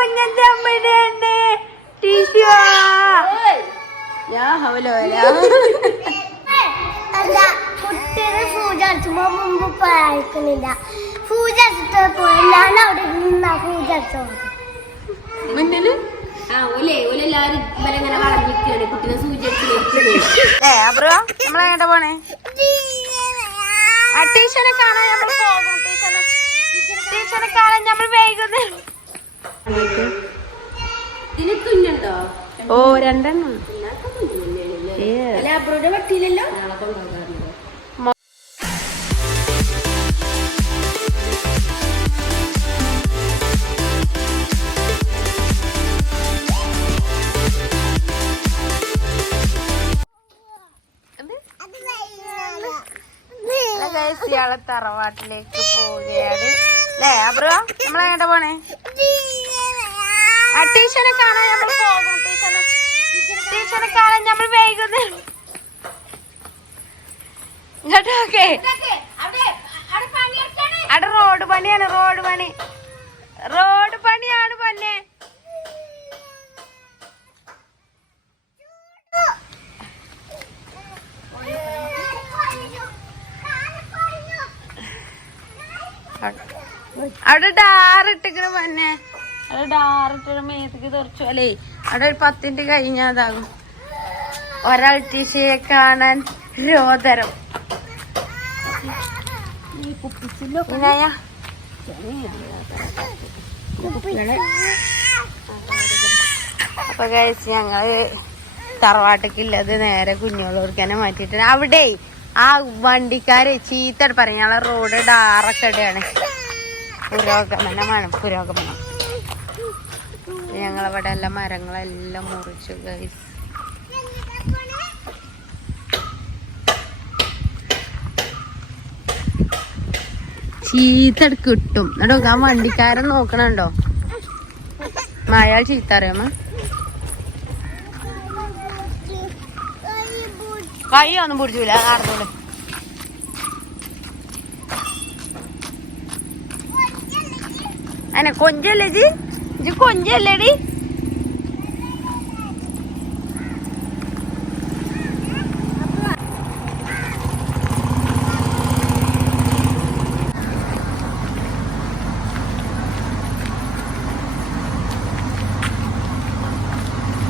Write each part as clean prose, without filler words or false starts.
കുഞ്ഞന്റെ അമ്മയുടെ തന്നെ ടീച്ചർ കുട്ടിയുടെ പൂജ അടിച്ചുമ്പോ മുമ്പ് പായിക്കുന്നില്ല. പൂജ അടിച്ചിട്ട് പോയി ഞാൻ അവിടെ നിന്നാ പൂജ അടിച്ചോ മുന്നില് എല്ലാരും ഇങ്ങനെ വളർന്നിരിക്കുകയാണ്. കുട്ടീനെ സൂചി നമ്മളെങ്ങോട്ടാ പോണേ? ടീച്ചറെ കാണാൻ നമ്മൾ പോകും. ടീച്ചറെ കാണാൻ നമ്മൾ വൈകുന്നേരം. ഇതിന് തുന്നുണ്ടോ? ഓ 2 എണ്ണം. ലാബ്രോയുടെ പറ്റിയില്ലല്ലോ. ഇയാളെ തറവാട്ടിലേക്ക് പോവുകയാണ് അല്ലേ അബ്രോ? നമ്മളെങ്ങോട്ടാ പോണേ? ടീച്ചറെ കാണാൻ നമ്മൾ പോകും. ടീച്ചറെ കാണാൻ നമ്മൾ വൈകുന്നേരം. ഇങ്ങോട്ട് ഓക്കെ. അവിടെ റോഡ് പണിയാണ്. റോഡ് പണിയാണ് പൊന്നെ. അവിടെ ഡാറിട്ടിക്കണ പൊന്നെ. അവിടെ ഡാറിട്ട മേത്തേക്ക് തെറിച്ചു അല്ലേ? അവിടെ ഒരു 10 മിനിറ്റ് കഴിഞ്ഞാതാകും. ഒരാൾ ടീച്ചയെ കാണാൻ രോദരം. അപ്പൊ കഴിച്ച് ഞങ്ങള് തറവാട്ടേക്കില്ലത് നേരെ കുഞ്ഞോളൂർക്കനെ മാറ്റിട്ട് അവിടെ ആ വണ്ടിക്കാര് ചീത്ത പറയും. ഞങ്ങളെ റോഡ് ഡാറൊക്കെ ഇടയാണ്. പുരോഗമനം. ഞങ്ങളവിടെ എല്ലാം മരങ്ങളെല്ലാം മുറിച്ചു ഗൈസ്. ചീത്ത കിട്ടും. എന്നിട്ട് ആ വണ്ടിക്കാരൻ നോക്കണുണ്ടോ? അയാൾ ചീത്ത അറിയാമ കൈയൊന്നും പിടിച്ചൂല. കാർന്നോള് അനെ കൊഞ്ചല്ലേ ഇജ് കൊഞ്ചല്ലേടി?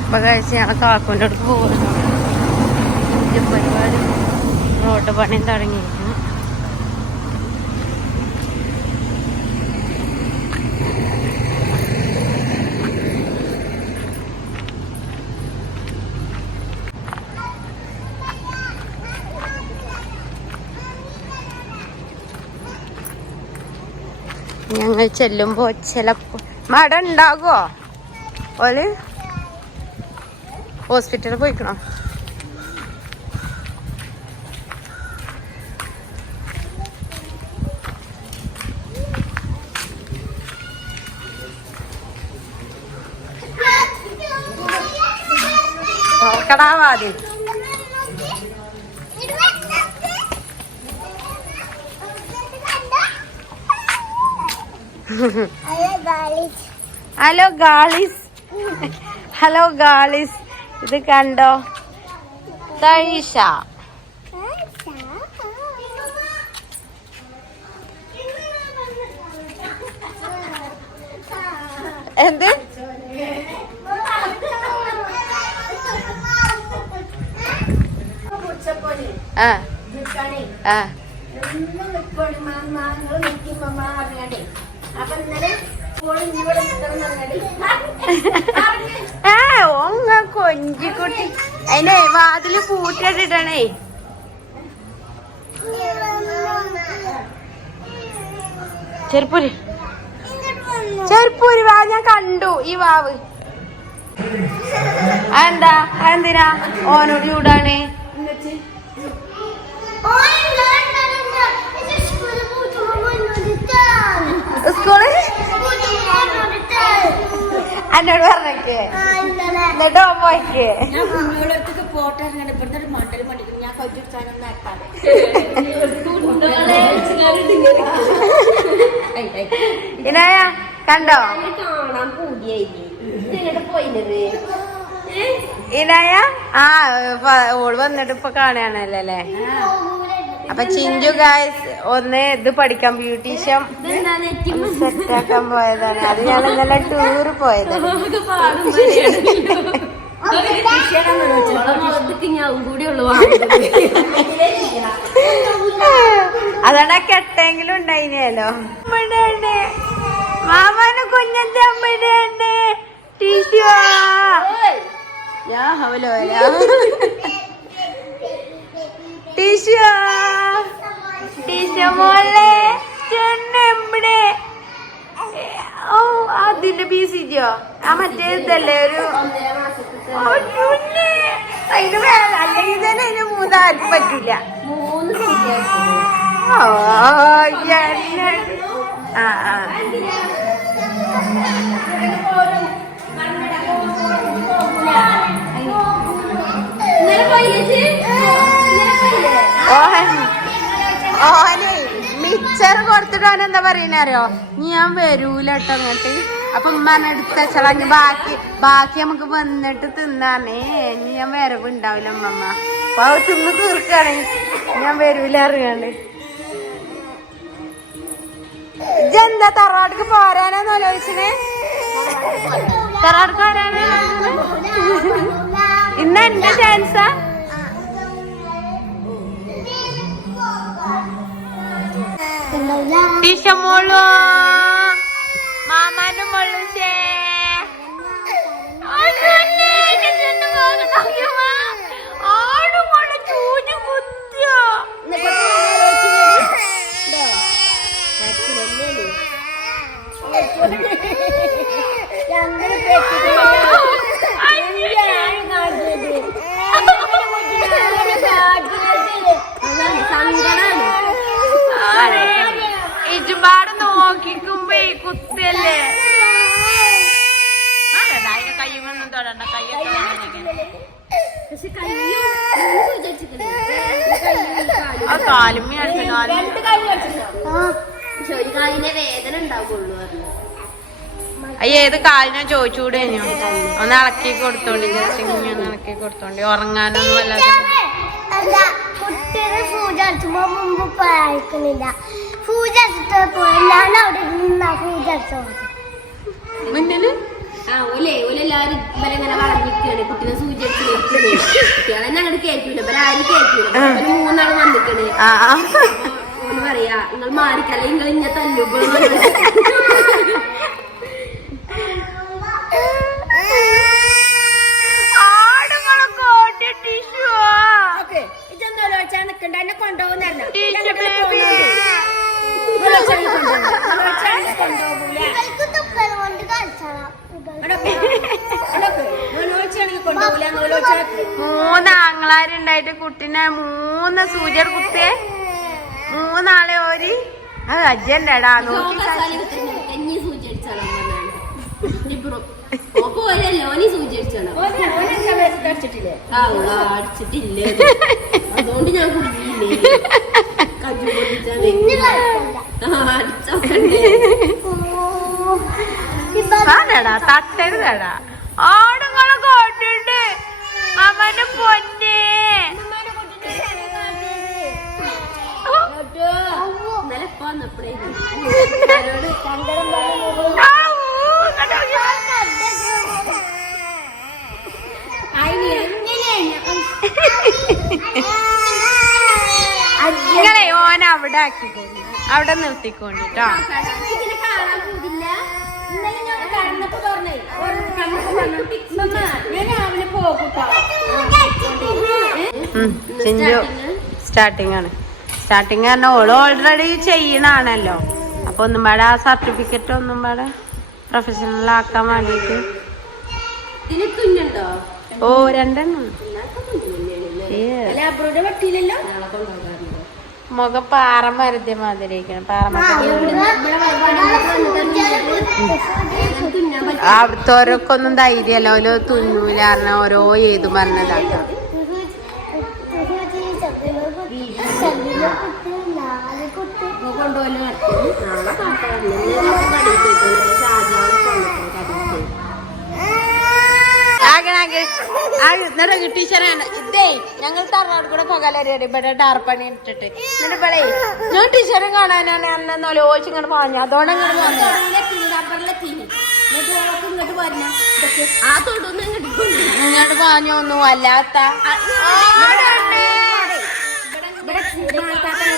അപ്പൊ കഴിച്ച് ഞങ്ങൾ കാക്കൂൻ്റെ അടുത്ത് പോകുന്നു. പരിപാടി റോഡ് പണി തുടങ്ങിയിരിക്കുന്നു. ഞങ്ങൾ ചെല്ലുമ്പോ ചിലപ്പോ മട ഉണ്ടാകുമോ? ഓല് ഹോസ്പിറ്റലിൽ പോയിക്കണോ? നോക്കടാവാതി. ഹലോ ഗാളിസ്. ഇത് കണ്ടോ? തൈഷ എന്ത്? കൊഞ്ചിക്കുട്ടി അതിനെ വാതില് പൂട്ടിയിട്ടിട്ടണേ. ചെറുപ്പൂര് വാ. ഞാൻ കണ്ടു ഈ വാവ്. അതെന്താ? അതെന്തിനാ ഓനോട് ചൂടാണ്? സ്കൂള് എന്നോട് പറഞ്ഞേ എന്നിട്ടോ പോയിക്കേ. ഇനായ കണ്ടോ? ഇങ്ങോട്ട് പോയില്ലത് ഇനായ ആ ഓള് വന്നിട്ട് ഇപ്പൊ കാണുകയാണല്ലോ അല്ലേ. അപ്പൊ ചിഞ്ചു ഗായ്സ് ഒന്ന് ഇത് പഠിക്കാം, ബ്യൂട്ടീഷ്യൻ സെറ്റാക്കാൻ പോയതാണ്. അത് ഞാൻ ഇന്നലെ ടൂറ് പോയതാണ്. അതാണ് കെട്ടെങ്കിലും ഉണ്ടായിനല്ലോ. അമ്മയുടെ മാമാന് കുഞ്ഞന്റെ അമ്മയുടെ ടീച്ചോ ടീച്ചോ ടീച്ചോ മോളെ ചെന്നെവിടെ. ഓ അതിന്റെ പീസിജോ ആ മറ്റേ ഇതല്ലേ ഒരു അതിന് വേറെ അല്ലെങ്കിൽ തന്നെ അതിന് മൂന്നാർക്ക് പറ്റില്ല. ആ ആ ഓനെ മിക്സർ കൊടുത്തിട്ട് ഓൻ എന്താ പറയുന്നറിയോ, ഞാൻ വരൂലട്ടോ അങ്ങോട്ട്. അപ്പൊ ഉമ്മാനെ എടുത്തച്ചളഞ്ഞ് ബാക്കി നമുക്ക് വന്നിട്ട് തിന്നാനേ, ഇനി ഞാൻ വരവ് ഉണ്ടാവില്ല അമ്മമ്മ. അപ്പൊ അത് തിന്ന് തീർക്കാണേ, ഞാൻ വരൂല അറിയാണ്ട്. ഇജെന്താ തറവാട്ടിക്ക് പോരാനാന്ന് ആലോചിച്ചേ? തറവാട്ടിക്ക് പോരാനാ ഇന്ന് എന്റെ ചാൻസാ. മോളോ മാമാന്റെ മോളു ചൂഞ്ഞു കുത്തിയോ. ഇജുപാട് നോക്കിക്കുമ്പോ ഈ കുത്തല്ലേ. അതിന്റെ കയ്യൊന്നും തൊടണ്ട, കയ്യൊക്കെ ആ കാലുമ്മ വേദന ഉണ്ടാവുള്ളൂ. അയ്യ ഏത് കാലിനാ ചോദിച്ചുകൂടെ? ഒന്ന് ഇളക്കി കൊടുത്തോണ്ടി, ജസ്റ്റ് ഇങ്ങനെ ഒന്ന് ഇളക്കി കൊടുത്തോണ്ടി. ഉറങ്ങാനൊന്നും വല്ലാതെ കുട്ടിയുടെ പൂജ അടിച്ചുമ്പോ മുമ്പ് പായിക്കുന്നില്ല. പൂജ അടിച്ചിട്ട് പോയി ഞാൻ അവിടെ നിന്നാ പൂജ അടിച്ചോ മുന്നില്. ആ ഓലെ എല്ലാരും ഇവരെ ഇങ്ങനെ വളഞ്ഞിരിക്കാണ്. കുട്ടീനെ സൂചി അടിച്ചു കുട്ടികളെ അങ്ങോട്ട് കേൾക്കൂല, ഇവരെ ആരും കേൾക്കൂല. മൂന്നാള് വന്നിക്കണ്. ഓന് പറയാ നിങ്ങൾ മാറിക്കല്ല, നിങ്ങൾ ഇങ്ങനെ തല്ലുമ്പോ എന്നെ കൊണ്ടുപോകുന്ന മൂന്നാങ്ങളാരുണ്ടായിട്ട് കുട്ടിനെ 3 സൂചി കുത്തേ, 3 ഓരി. അത് അജ്ജല്ലേടാ നോക്കി സൂചി അടിച്ചാലോ അടിച്ചിട്ടില്ലേ? അതുകൊണ്ട് ഞാൻ കുടിക്കില്ലേ. തട്ടരുതടാ. ആടുങ്ങളെ കോട്ടുണ്ട് അമ്മന്റെ പൊന്നെ. ഇന്നലെ ഇപ്പൊ വന്നപ്പോഴേ നിങ്ങളെ ഓന അവിടെ ആക്കിക്കോണ്ടി, അവിടെ നിർത്തിക്കോണ്ടിട്ടോ. ചിഞ്ചു സ്റ്റാർട്ടിങ് ആണ്. സ്റ്റാർട്ടിങ് പറഞ്ഞാൽ ഓള് ഓൾറെഡി ചെയ്യണാണല്ലോ. അപ്പൊ ഒന്നും പാടെ ആ സർട്ടിഫിക്കറ്റ് ഒന്നും പാടെ പ്രൊഫഷണൽ ആക്കാൻ വേണ്ടിട്ട്. ഓ 2 മുഖം പാറ മരുതിയ മാതിരിക്കണം. അവിടുത്തോരൊക്കെ ഒന്നും ധൈര്യമല്ല, ഓരോ തുന്നൂല പറഞ്ഞ ഓരോ ഏതു പറഞ്ഞതാക്കാം. ടീച്ചറാണ് ഇതേ ഞങ്ങൾ തറവാട് കൂടെ പകലറിയാം ഇവിടെ ടാർപ്പണി ഇട്ടിട്ട് എന്നിട്ട് ഇവിടെ ഞാൻ ടീച്ചറെ കാണാനാണ് അന്ന് നൊലോച്ച് ഇങ്ങോട്ട് പറഞ്ഞു അതോടെ ഇങ്ങോട്ട് പറഞ്ഞു ഇങ്ങോട്ട് പറഞ്ഞൊന്നും അല്ലാത്ത നിർത്തട്ടത്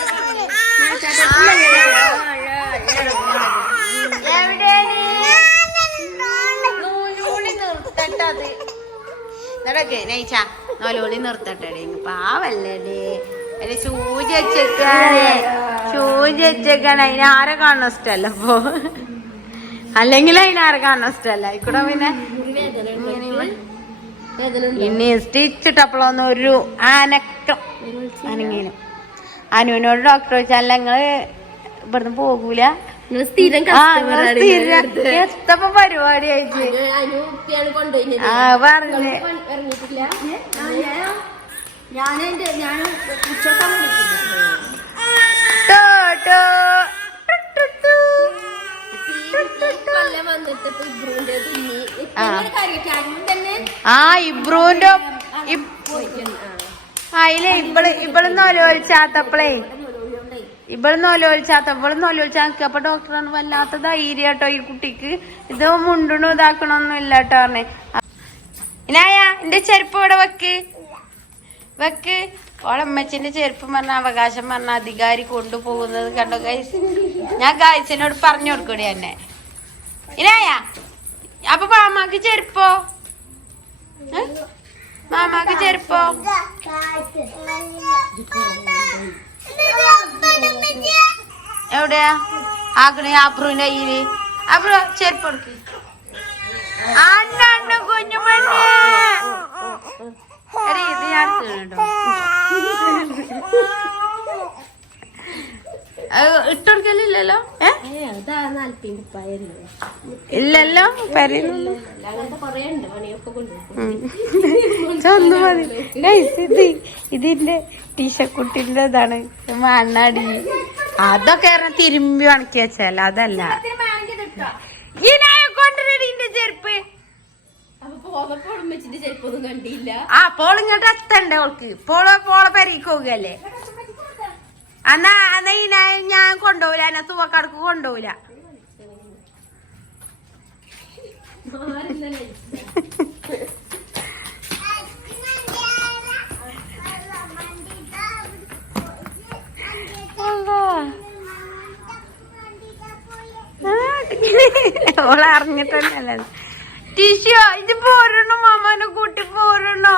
നടക്കേ നയിച്ച നോലോളി നിർത്തട്ടെ പാവല്ലേ അല്ലെ സൂചി വെച്ചേക്കാണ് അതിനാരെ കാണുന്ന ഇഷ്ടല്ല അപ്പൊ അല്ലെങ്കിൽ അതിനാരെ കാണുന്ന ഇഷ്ടല്ല ഇക്കൂടെ പിന്നെ ഇനി സ്റ്റിച്ചിട്ടപ്പോഴൊന്നും ഒരു അനക്കം അനങ്ങീനും അനുവിനോട് ഡോക്ടർ ചോദിച്ചാൽ നിങ്ങള് ഇവിടുന്ന് പോകൂല എത്തപ്പോ പരിപാടി ആയിട്ട് പറഞ്ഞ് ഇബ്രൂന്റെ അതിലെ ഇവളൊന്നും ഒലോലിച്ചാത്തപ്പളേ ഇവളൊലിച്ചാക്കി അപ്പൊ ഡോക്ടറാണ് വല്ലാത്ത ധൈര്യം കേട്ടോ ഈ കുട്ടിക്ക് ഇത് മുണ്ടണോ ഇതാക്കണൊന്നും ഇല്ല കേട്ടോ പറഞ്ഞേ ഇനായ എന്റെ ചെരുപ്പ് ഇവിടെ വെക്ക് ഓളമ്മച്ചിന്റെ ചെരുപ്പ് പറഞ്ഞ അവകാശം പറഞ്ഞ അധികാരി കൊണ്ടുപോകുന്നത് കണ്ടോ ഗൈസ് ഞാൻ ഗൈസിനോട് പറഞ്ഞു കൊടുക്കൂടി എന്നെ ഇനായ അപ്പൊ മാമാക്ക് ചെരുപ്പോ എവിടെയാ ആക്കണേ അപ്രൂവിന്റെ കയ്യില് അപ്രൂ ചെരുപ്പ് കൊടുക്ക് അണ്ണ കുഞ്ഞുമണ്ണേ ഇത് ഞാൻ കേട്ടോ ഇട്ടുകൊടുക്കലില്ലല്ലോ ഇല്ലല്ലോ പരയില്ലല്ലോ ഇതിന്റെ ടീഷർട്ടിന്റെ ഇതാണ് മണ്ണാടി അതൊക്കെ തിരുമ്പി ഉണക്കി വെച്ചാൽ അതല്ല കൊണ്ടുവരടിന്റെ ചെരുപ്പ് ആ പോളിങ്ങോട്ട് എത്തണ്ടേ ഓൾക്ക് പോളെ പെരക്ക് പോകുകയല്ലേ എന്നാ ഞാൻ കൊണ്ടുപോവില്ല എന്നെ തൂവക്കടക്ക് കൊണ്ടുപോവില്ല ഓളെ അറിഞ്ഞിട്ടല്ലേ ടിഷ്യോ ഇത് പോരണോ മാമാനെ കൂട്ടി പോരണോ